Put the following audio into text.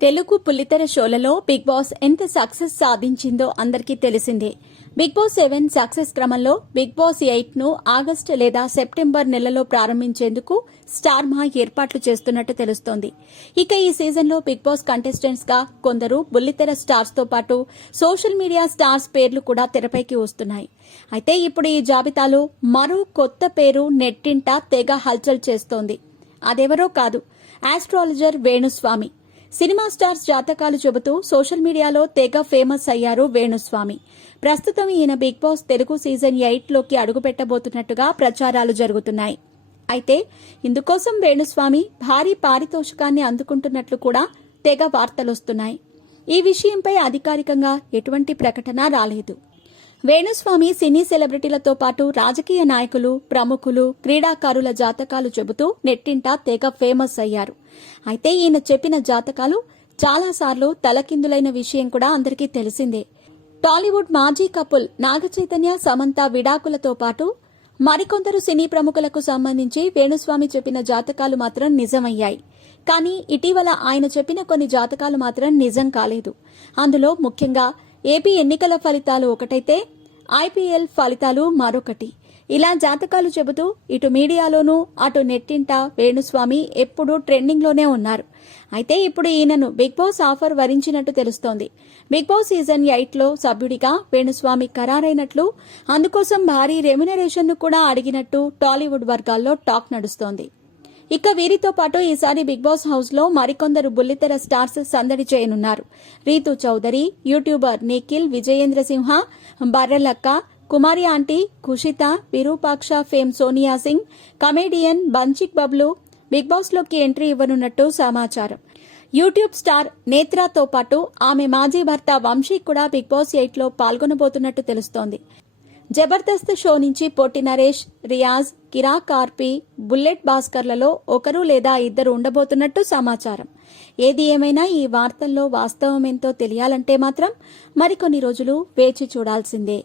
Telugu పుల్లితెర షోలలో big boss ఎంత success సాధించిందో అందరికీ తెలిసిందే. బిగ్ బాస్ 7 సక్సెస్ క్రమంలో బిగ్ బాస్ 8 ను ఆగస్టు లేదా సెప్టెంబర్ నెలలో ప్రారంభించేందుకు స్టార్ మా ఏర్పాట్లు చేస్తున్నట్టు తెలుస్తోంది. ఇక ఈ సీజన్లో బిగ్ బాస్ కంటెస్టెంట్స్ గా కొందరు బుల్లితెర స్టార్స్ తో పాటు సోషల్ మీడియా స్టార్స్ పేర్లు కూడా తెరపైకి వస్తున్నాయి. అయితే ఇప్పుడు ఈ జాబితాలో మరో కొత్త పేరు నెట్టింట తెగ హల్చల్ చేస్తోంది. అదెవరో కాదు, ఆస్ట్రాలజర్ వేణుస్వామి. సినిమా స్టార్స్ జాతకాలు చెబుతూ సోషల్ మీడియాలో తెగ ఫేమస్ అయ్యారు వేణుస్వామి. ప్రస్తుతం ఈయన బిగ్ బాస్ తెలుగు సీజన్ 8 లోకి అడుగుపెట్టబోతున్నట్టుగా ప్రచారాలు జరుగుతున్నాయి. అయితే ఇందుకోసం వేణుస్వామి భారీ పారితోషికాన్ని అందుకుంటున్నట్లు కూడా తెగ వార్తలొస్తున్నాయి. ఈ విషయంపై అధికారికంగా ఎటువంటి ప్రకటన రాలేదు. వేణుస్వామి సినీ సెలబ్రిటీలతో పాటు రాజకీయ నాయకులు, ప్రముఖులు, క్రీడాకారుల జాతకాలు చెబుతూ నెట్టింట తెగ ఫేమస్ అయ్యారు. అయితే ఈయన చెప్పిన జాతకాలు చాలాసార్లు తలకిందులైన విషయం కూడా అందరికీ తెలిసిందే. టాలీవుడ్ మాజీ కపుల్ నాగచైతన్య, సమంత విడాకులతో పాటు మరికొందరు సినీ ప్రముఖులకు సంబంధించి వేణుస్వామి చెప్పిన జాతకాలు మాత్రం నిజమయ్యాయి. కానీ ఇటీవల ఆయన చెప్పిన కొన్ని జాతకాలు మాత్రం నిజం కాలేదు. అందులో ముఖ్యంగా ఏపీ ఎన్నికల ఫలితాలు ఒకటైతే ఐపీఎల్ ఫలితాలు మరొకటి. ఇలా జాతకాలు చెబుతూ ఇటు మీడియాలోనూ అటు నెట్టింట వేణుస్వామి ఎప్పుడూ ట్రెండింగ్లోనే ఉన్నారు. అయితే ఇప్పుడు ఈయనను బిగ్ బాస్ ఆఫర్ వరించినట్టు తెలుస్తోంది. బిగ్ బాస్ సీజన్ 8లో సభ్యుడిగా వేణుస్వామి ఖరారైనట్లు, అందుకోసం భారీ రెమ్యునరేషన్ ను కూడా అడిగినట్టు టాలీవుడ్ వర్గాల్లో టాక్ నడుస్తోంది. ఇక వీరితో పాటు ఈసారి బిగ్ బాస్ హౌస్ లో మరికొందరు బుల్లితెర స్టార్స్ సందడి చేయనున్నారు. Rithu Chowdary, YouTuber Nikhil, Vijayendra Simha, Barrelakka, Kumari aunty, Kushitha, Virupaksha fame Sonia Singh, comedian Bunchik Bablu Bigg Boss లోకి ఎంట్రీ ఇవ్వనున్నట్టు సమాచారం. యూట్యూబ్ స్టార్ నేత్రాతో పాటు ఆమె మాజీ భర్త వంశీ కూడా బిగ్ బాస్ 8లో పాల్గొనబోతున్నట్టు తెలుస్తోంది. జబర్దస్త్ షో నుంచి పొట్టి నరేష్, రియాజ్, కిరాక్ ఆర్పి, బుల్లెట్ భాస్కర్లలో ఒకరు లేదా ఇద్దరు ఉండబోతున్నట్టు సమాచారం. ఏది ఏమైనా ఈ వార్తల్లో వాస్తవమేంతో తెలియాలంటే మాత్రం మరికొన్ని రోజులు వేచి చూడాల్సిందే.